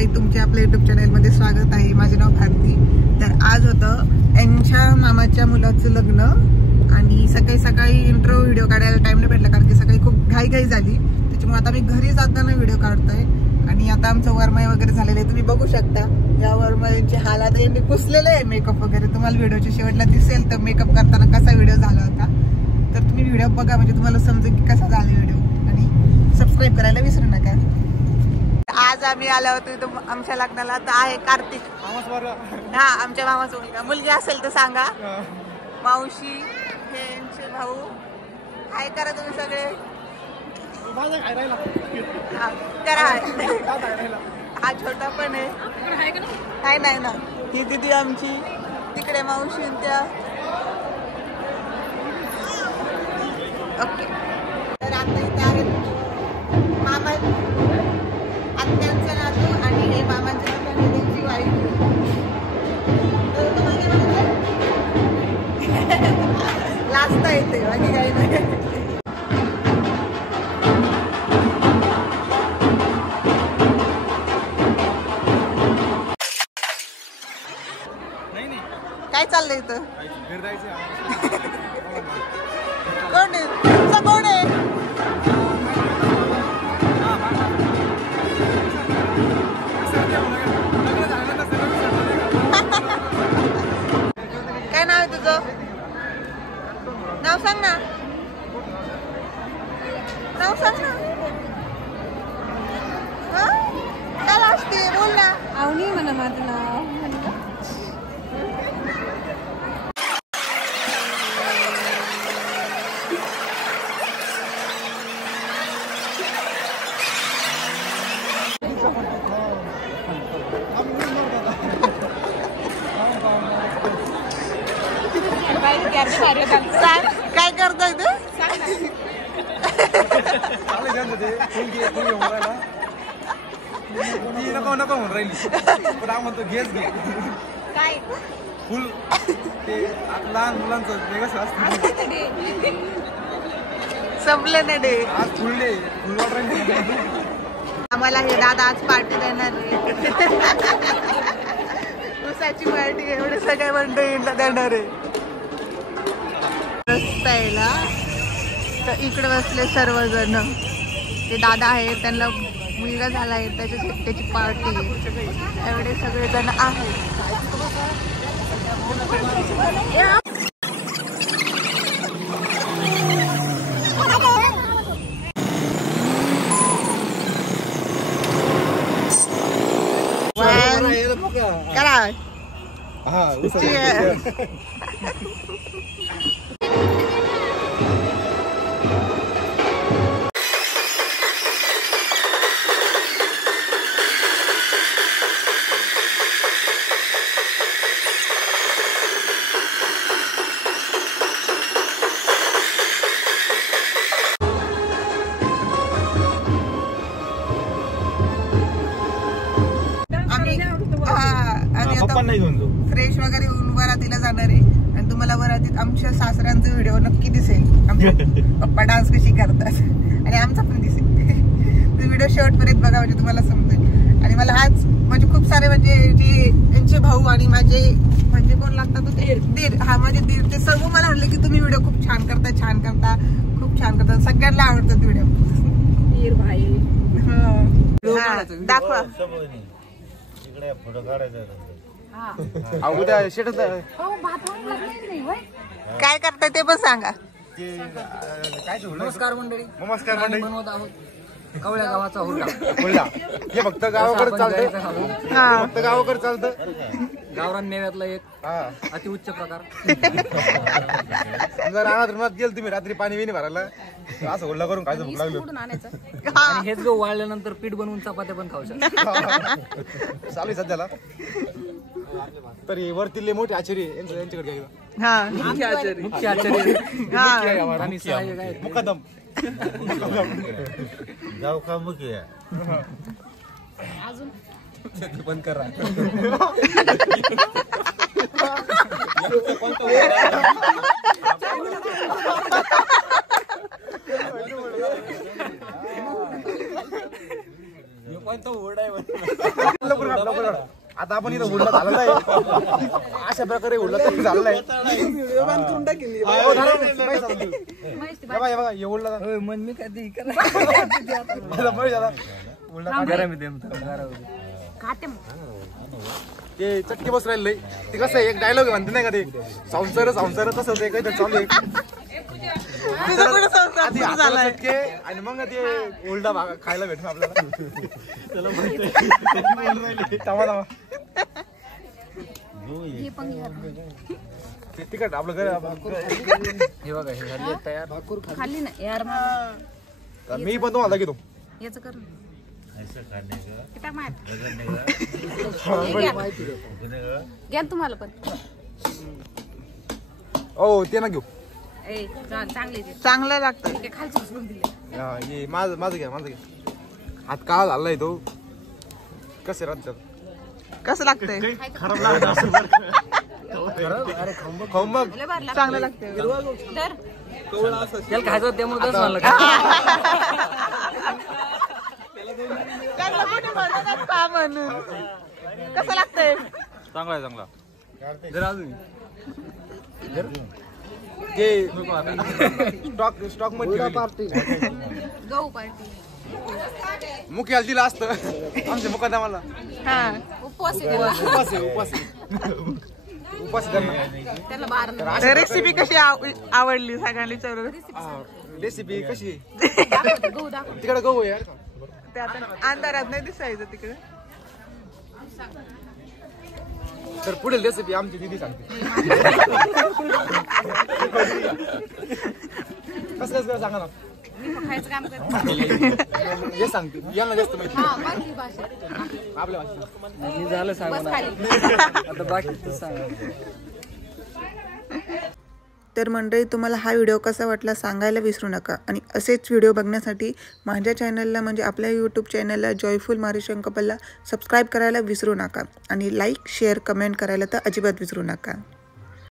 मंडळी, तुमचे आपल्या युट्यूब चॅनलमध्ये स्वागत आहे. माझे नाव भारती. तर आज होतं यांच्या मामाच्या मुलाचं लग्न आणि सकाळी सकाळी इंट्रो व्हिडिओ काढायला टाइम नाही भेटला, कारण की सकाळी खूप घाई झाली. त्याच्यामुळे आता मी घरी जाताना व्हिडिओ काढतोय. आणि आता आमचं वरमाई वगैरे झालेलं आहे, तुम्ही बघू शकता. या वरमाईचे हाल आता यांनी पुसलेलं आहे, मेकअप वगैरे. तुम्हाला व्हिडिओच्या शेवटला दिसेल तर मेकअप करताना कसा व्हिडिओ झाला होता. तर तुम्ही व्हिडिओ बघा, म्हणजे तुम्हाला समजेल की कसा झाला व्हिडिओ. आणि सबस्क्राईब करायला विसरू नका. आज आम्ही आलो होतो इथं आमच्या लग्नाला. तर आहे कार्तिक, हा आमच्या मामाचा मुलगा. मुलगी असेल तर सांगा. मावशी, हे यांचे भाऊ. हाय करा तुम्ही सगळे. करा. हा छोटा पण आहे. नाही ना, ही दिदी आमची. तिकडे मावशी त्या. ओके. तर आता इथे आहे मामा, आत्यांचा नातू आणि हे मामांच्या त्यांची वाईफ. लाजता येते बाकी काही नाही. काय चाललंय इथं? कोण आहे तुमचा? कोण आहे? काय नाव आहे तुझं? नाव सांग ना. नाव सांग ना. काय लाजते? बोल ना. आवनी म्हणा माझं नाव. काय करताय तू? नको नको म्हणून राहिली, पण म्हणतो घेच घे. काय फुल ते लहान मुलांचं वेगळंच असतं. संपलं ना डे. आज फुल डे, फुल वाटर. आम्हाला हे दादा आज पार्टी देणार आहे. उसाची पार्टी. एवढे सगळ्या मंडळींना देणार आहे. रस्त्याला तर इकडे बसले सर्वजण. ते दादा आहे, त्यांना मुलगा झाला आहे, त्याची पार्टी आहे. एवढे सगळे जण आहेत. करा. फ्रेश वगैरे होऊन वरातीला जाणार आहे. आणि तुम्हाला वरातीत आमच्या सासऱ्यांचा व्हिडिओ नक्की दिसेल. आमचे पप्पा डान्स कशी करतात आणि आमचा पण दिसेल. तो व्हिडिओ शेवटपर्यंत बघा, म्हणजे तुम्हाला समजेल. आणि मला आज म्हणजे खूप सारे म्हणजे जे यांचे भाऊ आणि माझे म्हणजे कोण लागतात ते दीर. हा माझे दीर. ते सर्व मला म्हणले की तुम्ही व्हिडिओ खूप छान करता, खूप छान करता. सगळ्यांना आवडतात व्हिडिओ. दीर भाई. दाखवा. फोटो काढायचा. काय करताय ते पण सांगा. नमस्कार मंडळी. नमस्कार मंडळी. बनवत आहोत कवळ्या गावाचा हुरडा. हे फक्त गावाकडे चालतं. फक्त गावाकडे चालतं. गावरान मेव्यातला एक अतिउच्च प्रकार. समजा रानात गेल तुम्ही रात्री पाणी विणी भरायला, असं हुरडा करून खायचं. भूक लागलं. आणि हेच गहू वाळल्यानंतर पीठ बनवून चपात्या पण खाऊ शकता. चालू सध्याला. तरी वरती मोठी आचारी यांच्याकडे घ्यायला. मुख्य आचार्य आणि सहाय्यक आहेत. मुकदम गाव का मुख्य अजून बंद करा. आता आपण इथं हुडला झाला नाही अशा प्रकारे हुडला तर झालं नाही मन मी कधी ते चटके बस राहिले ते कसं एक डायलॉग म्हणते नाही का ते संसार संसार तसं ते काहीतरी चालू आहे चटके आणि मग ते उलटा भाग खायला भेटतो आपल्याला तिकट आपलं घर हे बघा हे झाली तयार खाल्ली ना यार मी पण तुम्हाला घेतो याचं कर घ्या तुम्हाला पण हो ते ना घेऊ चांगले चांगलं लागतं खालचं उचलून दिले हे माझं घ्या हात काळा झालाय तो कसे राहतात कसं लागतंय खाऊ मग चांगलं लागतंय त्याला खायचं त्यामुळे कसं म्हणलं म्हणून कसं लागतंय चांगला आहे चांगला जरा अजून ते स्टॉक मध्ये गहू पार्टी मुख्याला दिलं असतं आमच्या मुकादमाला उपवास उपास करणं त्याला बार रेसिपी कशी आवडली सगळ्यांनी चौर रेसिपी कशी गहू दाखव तिकडे गहू यार ते आता अंधारात नाही दिसायचं तिकडे तर पुढील रेसिपी आमची दीदी सांगते कसं सांगा ना खायचं काम करते हे सांगते यांना जास्त माहिती बाकी भाषा आपल्या भाषेत मी झालं सांगा बस खाली आता बाकी तू सांगा तर मंडळी तुम्हाला हा व्हिडिओ कसा वाटला सांगायला विसरू नका आणि असेच व्हिडिओ बघण्यासाठी माझ्या चॅनलला म्हणजे आपल्या यूट्यूब चॅनलला जॉयफुल मारीशंक कपलला सबस्क्राईब करायला विसरू नका आणि लाईक शेअर कमेंट करायला तर अजिबात विसरू नका.